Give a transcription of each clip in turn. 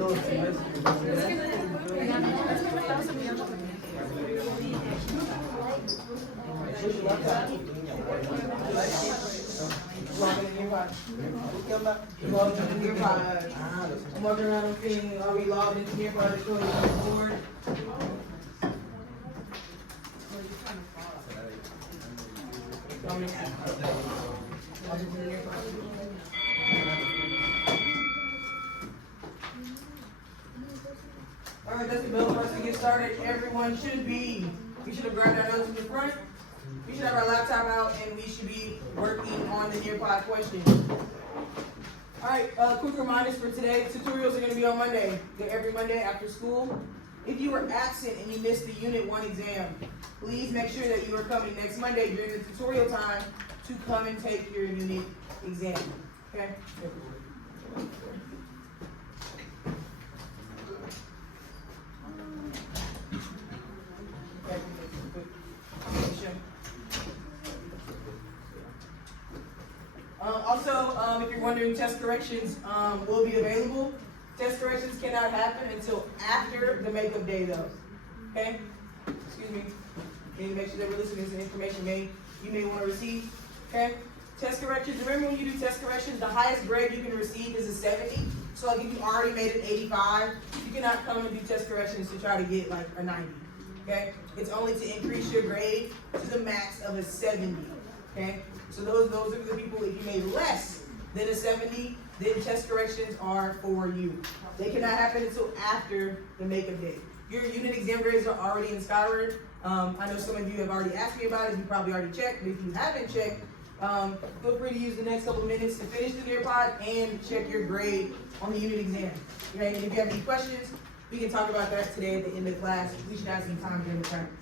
I'm walking around and seeing, are we logged into Nearby to show you on the board? Alright, that's the bell for us to get started. Everyone should be, we should have grabbed our notes in the front. We should have our laptop out and we should be working on the Nearby question. Alright, quick reminders for today. Tutorials are going to be on Monday. They're every Monday after school. If you were absent and you missed the Unit 1 exam, please make sure that you are coming next Monday during the tutorial time to come and take your unit exam. Okay? Also, if you're wondering, test corrections will be available. Test corrections cannot happen until after the makeup day, though. Okay? Excuse me. You need to make sure that we're listening to the information you may want to receive. Okay? Test corrections. Remember when you do test corrections, the highest grade you can receive is a 70. So like if you already made an 85, you cannot come and do test corrections to try to get like a 90. Okay? It's only to increase your grade to the max of a 70. Okay? So those are the people, if you made less than a 70, then test corrections are for you. They cannot happen until after the makeup day. Your unit exam grades are already in Skyward. I know some of you have already asked me about it. You probably already checked, but if you haven't checked, feel free to use the next couple of minutes to finish the Nearpod and check your grade on the unit exam. Okay? And if you have any questions, we can talk about that today at the end of class. We should have some time during the practice.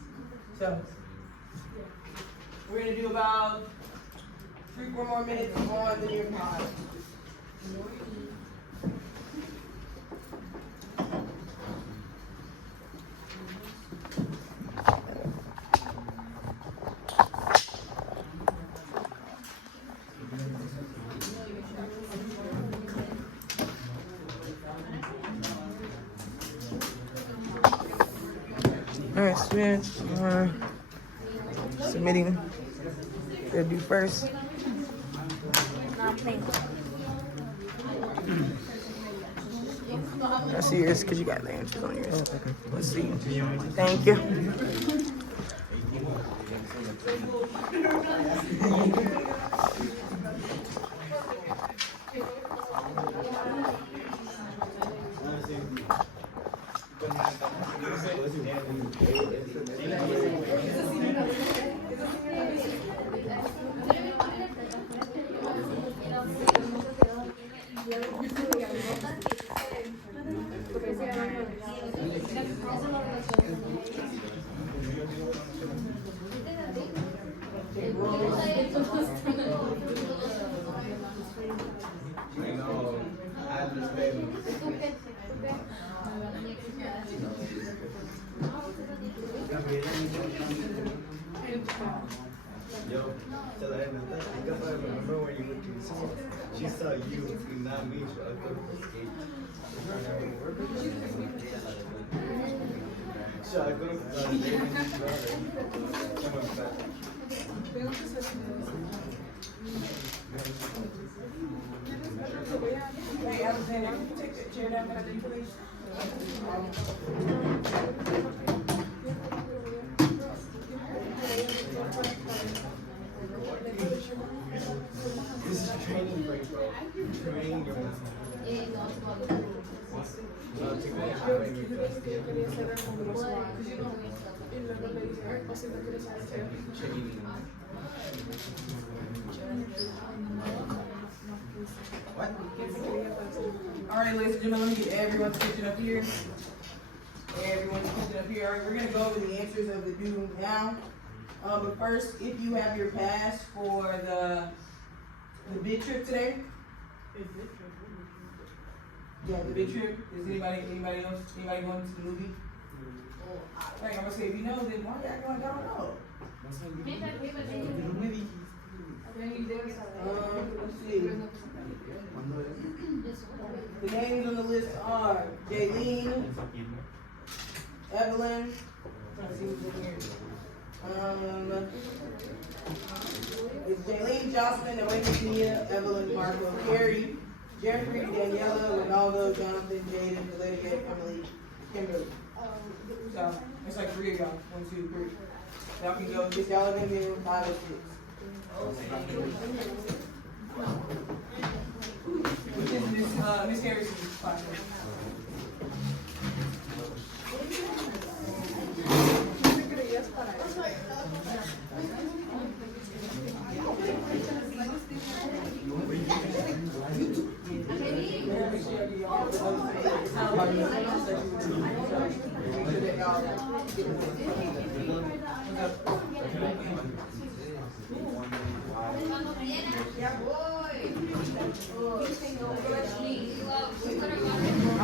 So, we're going to do about 3-4 more minutes on the Nearpod. Alright, students are submitting their due first. I see yours because you got the answers on yours. Oh, okay. Let's see. Thank you. Yo, tell her because I remember when you went to the school, she saw you, not me, so I thought it was skate. So I go Hey, Alexander, can you take that chair down there, please? This is training break, bro. Train your mind. What? Alright, ladies and gentlemen, let me get everyone's attention up here. Everyone's attention up here. Alright, we're going to go over the answers of the do now. But first, if you have your pass for the bid trip today. Yeah, the bid trip. Is anybody else? Anybody going to the movie? Alright, I'm gonna say if you know, then why y'all going down low? Let's see. The names on the list are Jaylene, Evelyn. Let's see who's in here. It's Jaylene, Jocelyn, Nia, Evelyn, Marco, Carrie, Jeffrey, Daniela, Ronaldo, Jonathan, Jaden, Lydia, Emily, Kimberly. So it's like 3 of y'all. 1, 2, 3. Y'all can go get y'all in there 5 or 6. Which is Miss Harrison's class.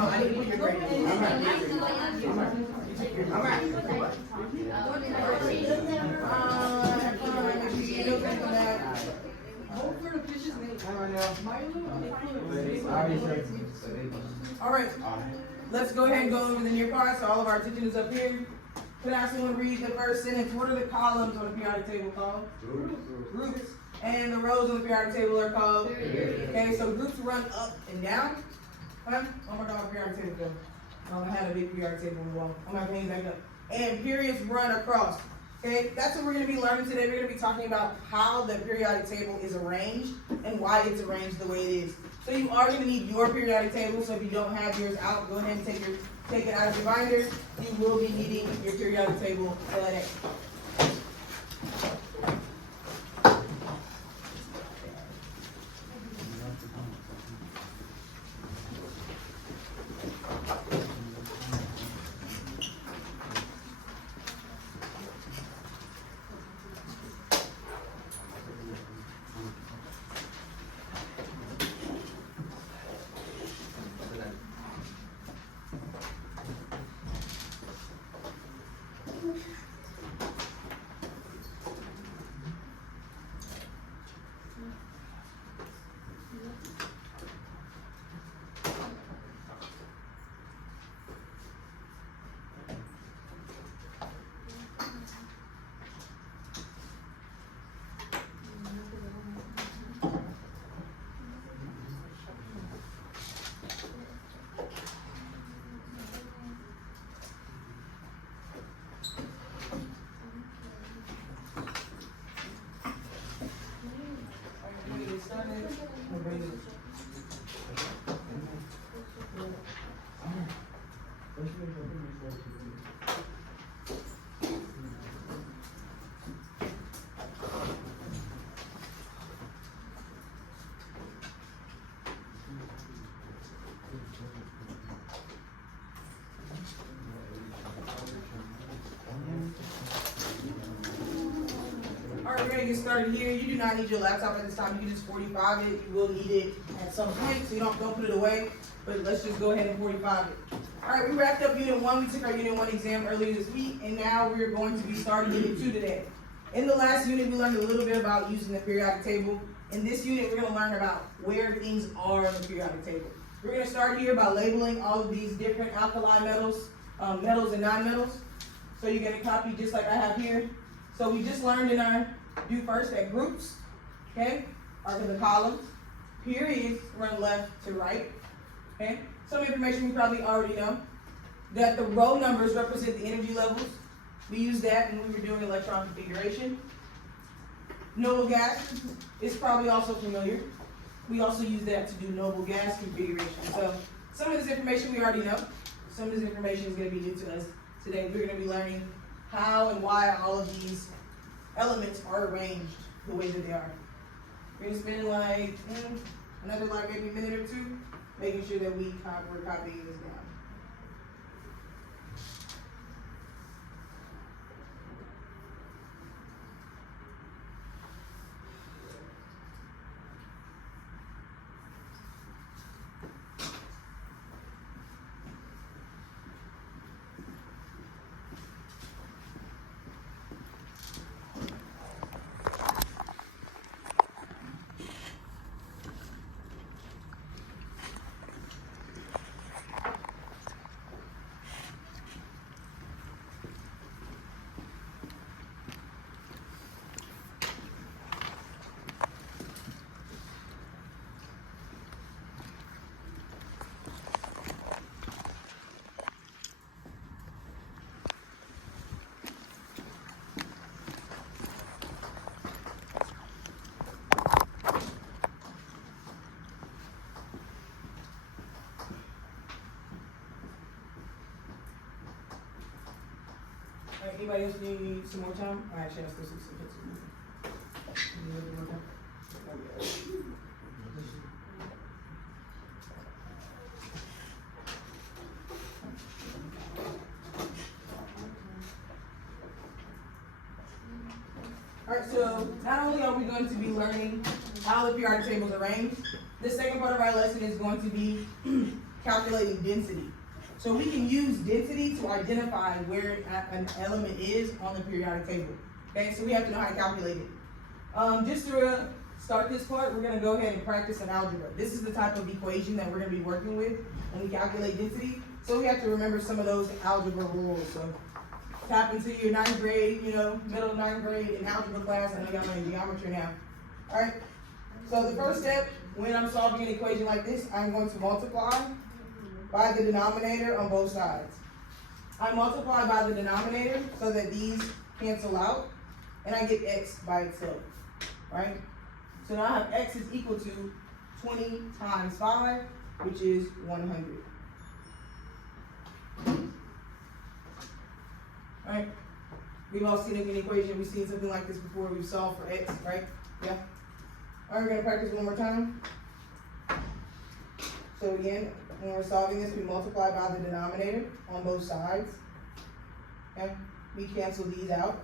I need to put your grade in. All right, let's go ahead and go over the near part. So all of our attention is up here. Can I ask someone to read the first sentence? What are the columns on the periodic table called? Groups. And the rows on the periodic table are called? Okay, so groups run up and down. Huh? Oh my God, periodic table go. I had a big periodic table on the wall. I'm not paying back up. And periods run across. Okay, that's what we're going to be learning today. We're going to be talking about how the periodic table is arranged and why it's arranged the way it is. So you are going to need your periodic table. So if you don't have yours out, go ahead and take it out of your binder. You will be needing your periodic table today. We're going to get started here. You do not need your laptop at this time. You can just 45 it. You will need it at some point, so you don't put it away. But let's just go ahead and 45 it. All right, we wrapped up Unit 1. We took our Unit 1 exam earlier this week, and now we're going to be starting Unit 2 today. In the last unit, we learned a little bit about using the periodic table. In this unit, we're going to learn about where things are in the periodic table. We're going to start here by labeling all of these different alkali metals, metals and nonmetals. So you get a copy just like I have here. So we just learned in our do first that groups, okay, are for the columns. Periods run left to right, okay. Some information we probably already know. That the row numbers represent the energy levels. We use that when we were doing electron configuration. Noble gas is probably also familiar. We also use that to do noble gas configuration. So some of this information we already know. Some of this information is going to be new to us today. We're going to be learning how and why all of these elements are arranged the way that they are. We're going to spend another maybe a minute or two making sure that we're copying this down. Alright, anybody else need some more time? Alright, actually, I still see some hits. Need a little more time? Alright, so not only are we going to be learning how the periodic table is arranged, the second part of our lesson is going to be calculating density. So we can use density to identify where an element is on the periodic table. Okay, so we have to know how to calculate it. Just to start this part, we're going to go ahead and practice an algebra. This is the type of equation that we're going to be working with when we calculate density. So we have to remember some of those algebra rules. So tap into your 9th grade, middle of 9th grade in algebra class. I know y'all know geometry now. All right. So the first step, when I'm solving an equation like this, I'm going to multiply by the denominator on both sides. I multiply by the denominator so that these cancel out, and I get x by itself, right? So now I have x is equal to 20 times 5, which is 100. Right? We've all seen an equation. We've seen something like this before. We've solved for x, right? Yeah? All right, we're going to practice one more time. So again, when we're solving this, we multiply by the denominator on both sides. Okay? We cancel these out.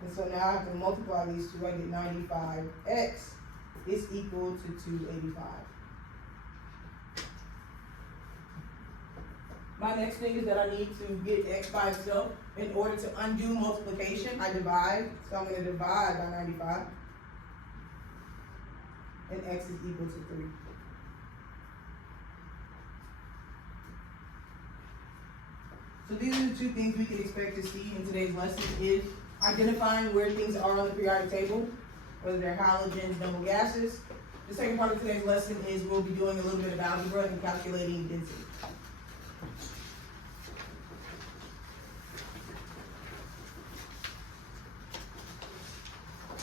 And so now I have to multiply these two. I get 95x is equal to 285. My next thing is that I need to get x by itself. In order to undo multiplication, I divide. So I'm going to divide by 95. And x is equal to 3. So these are the two things we can expect to see in today's lesson is identifying where things are on the periodic table, whether they're halogens, noble gases. The second part of today's lesson is we'll be doing a little bit of algebra and calculating density.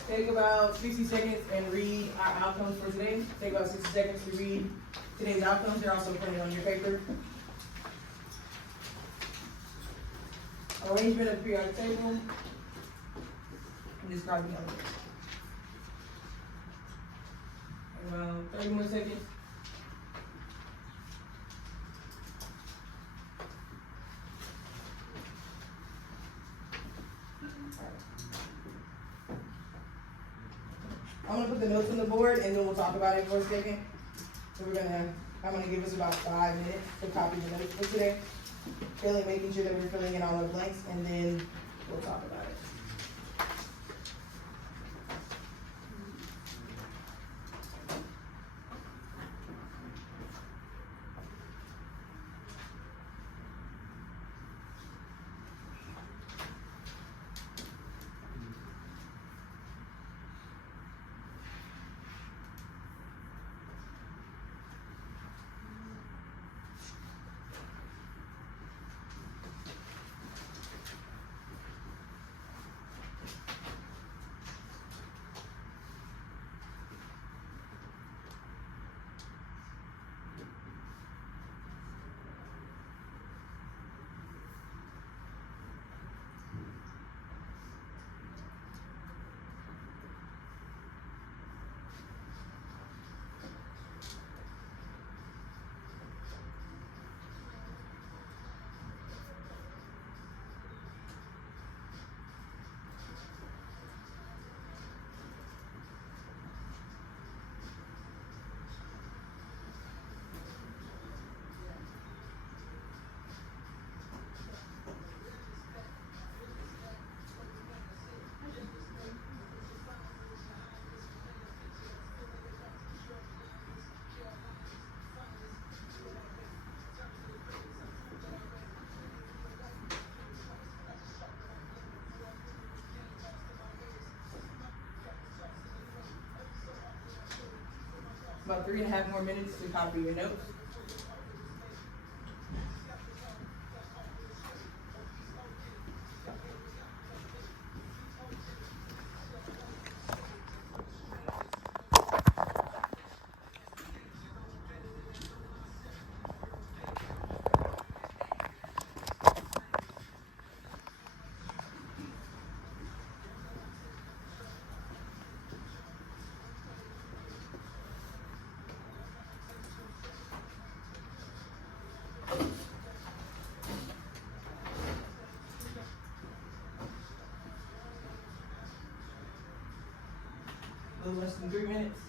Take about 60 seconds and read our outcomes for today. Take about 60 seconds to read today's outcomes. They're also printed on your paper. Arrangement of the periodic table. And describe the elements. Around 30 more seconds. I'm gonna put the notes on the board and then we'll talk about it for a second. So I'm gonna give us about 5 minutes to copy the notes for today. Making sure that we're filling in all the blanks, and then we'll talk about it. About 3.5 more minutes to copy your notes. little less than 3 minutes.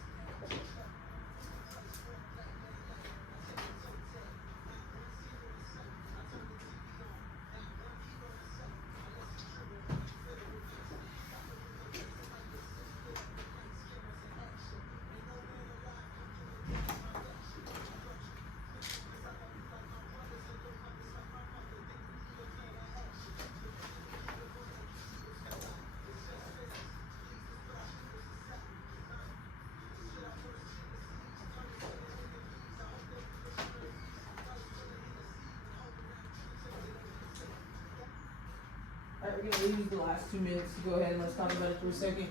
Alright, we're gonna use the last 2 minutes to go ahead and let's talk about it for a second.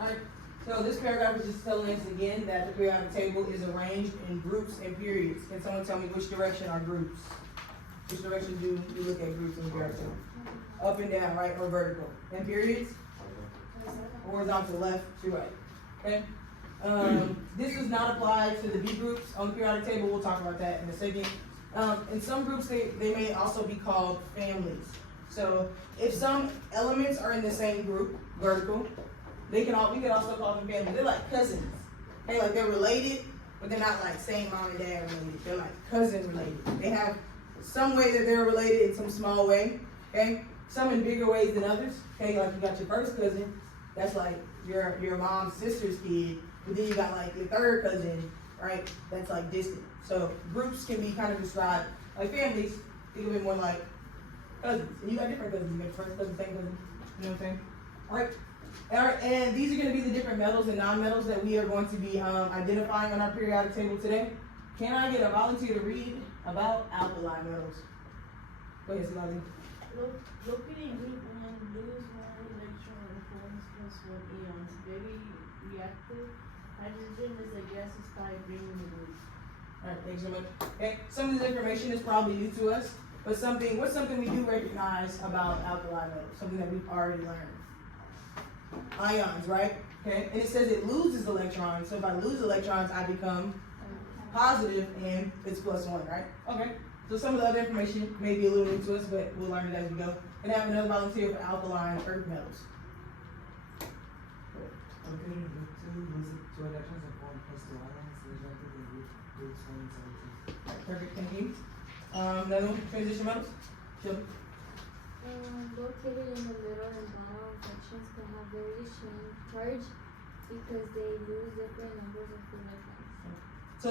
Alright, so this paragraph is just telling us again that the periodic table is arranged in groups and periods. Can someone tell me which direction are groups? Which direction do you look at groups in the periodic table? Up and down, right, or vertical? And periods? Horizontal, left to right. Okay? This does not apply to the B groups on the periodic table. We'll talk about that in a second. In some groups, they may also be called families. So if some elements are in the same group, vertical, we could also call them families. They're like cousins. Okay, like they're related, but they're not like same mom and dad related. They're like cousin related. They have some way that they're related in some small way. Okay, some in bigger ways than others. Okay, like you got your first cousin, that's like your mom's sister's kid, but then you got like your third cousin, right? That's like distant. So groups can be kind of described like families. Think of it more like cousins. And you got different cousins. You got first cousin, second cousin. You know what I'm saying? Alright, and these are going to be the different metals and non-metals that we are going to be identifying on our periodic table today. Can I get a volunteer to read about alkali metals? Go ahead, Silali. Located in group 1, lose 1 electron and forms +1 ions. Very reactive. Hydrogen is a gaseous type being in the group. Alright, thanks so much. Okay, some of this information is probably new to us, but what's something we do recognize about alkali metals? Something that we've already learned. Ions, right? Okay, and it says it loses electrons, so if I lose electrons, I become positive, and it's +1, right? Okay, so some of the other information may be a little new to us, but we'll learn it as we go. And I have another volunteer for alkaline earth metals. Okay, group 2 loses 2 electrons and form +2 ions, resulting in groups 1 and 17. Right, perfect, thank you. Another one, transition metals? Sure. Located in the middle and bottom sections can have very strange charge because they lose different numbers of electrons. So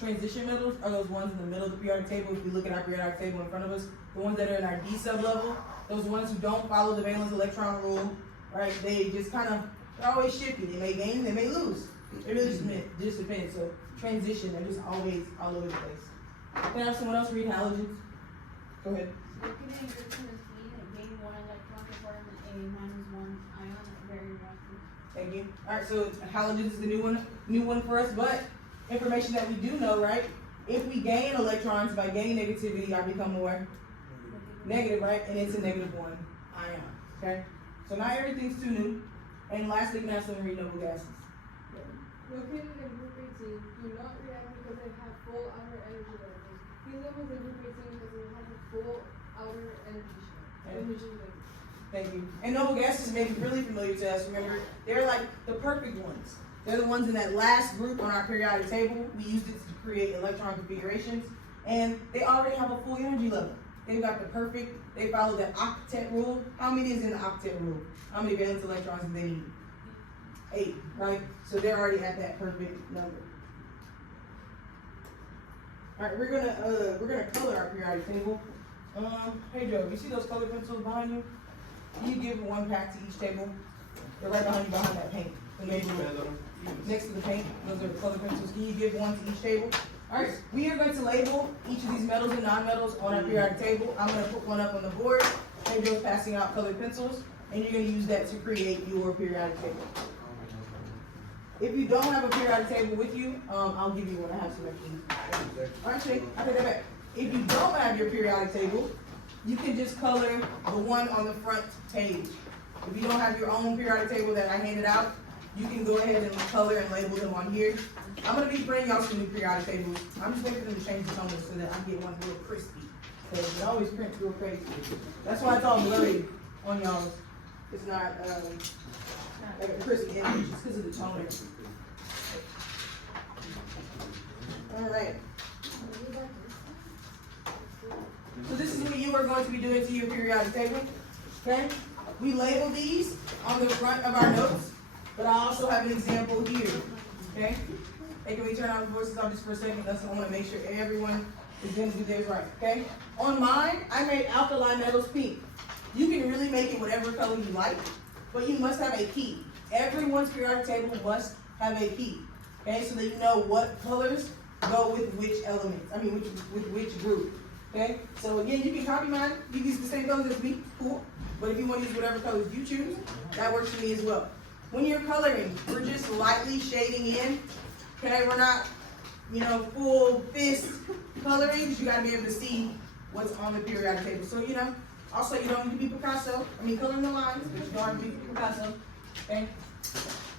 transition metals are those ones in the middle of the periodic table. If we look at our periodic table in front of us, the ones that are in our D sublevel, those ones who don't follow the valence electron rule, right? They just they're always shifting. They may gain, they may lose. It really just depends. So transition, they're just always all over the place. Can I have someone else read halogens? Go ahead. Located in group 2 and 3, gain 1 electron to form a -1 ion. Very reactive. Thank you. All right, so halogens is the new one for us, but information that we do know, right? If we gain electrons by gaining negativity, I become more negative, right? And it's a -1 ion, okay? So not everything's too new. And lastly, can I have someone read noble gases? Located in group 18, do not react because they have full outer energy levels. Helium is in group 18 because it has a full outer energy level. Thank you. And noble gases may be really familiar to us. Remember, they're like the perfect ones. They're the ones in that last group on our periodic table. We used it to create electron configurations, and they already have a full energy level. They've got the perfect, they follow the octet rule. How many is in the octet rule? How many valence electrons do they need? 8, right? So they're already at that perfect number. All right, we're gonna color our periodic table. Hey Joe, you see those color pencils behind you? Can you give 1 pack to each table? They're right behind you, behind that paint. Next to the paint, those are the color pencils. Can you give 1 to each table? All right, we are going to label each of these metals and non-metals on our periodic table. I'm going to put one up on the board. Hey Joe's passing out colored pencils, and you're going to use that to create your periodic table. If you don't have a periodic table with you, I'll give you one. I have some extra. All right, Shay, I take that back. If you don't have your periodic table, you can just color the one on the front page. If you don't have your own periodic table that I handed out, you can go ahead and color and label them on here. I'm going to be bringing y'all some new periodic tables. I'm just waiting for them to change the tone so that I get one real crispy. Because it always prints real crazy. That's why it's all blurry on y'all's. It's not like a crisp image, just because of the toner. Alright, so this is what you are going to be doing to your periodic table, okay? We label these on the front of our notes, but I also have an example here, okay? Hey, can we turn our voices off just for a second? That's, I want to make sure everyone is going to do theirs right, okay? On mine, I made alkali metals pink. You can really make it whatever color you like, but you must have a key. Everyone's periodic table must have a key, okay? So that you know what colors go with which elements, with which group, okay? So again, you can copy mine. You use the same colors as me, cool. But if you want to use whatever colors you choose, that works for me as well. When you're coloring, we're just lightly shading in, okay? We're not, full fist coloring, because you gotta be able to see what's on the periodic table. So, also you don't need to be Picasso. Coloring the lines, but you don't have to be Picasso, okay?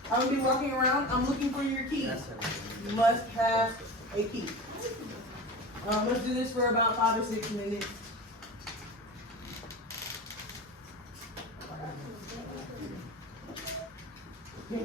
I'm gonna be walking around. I'm looking for your key. You must have a key. Let's do this for about 5 or 6 minutes. Yeah.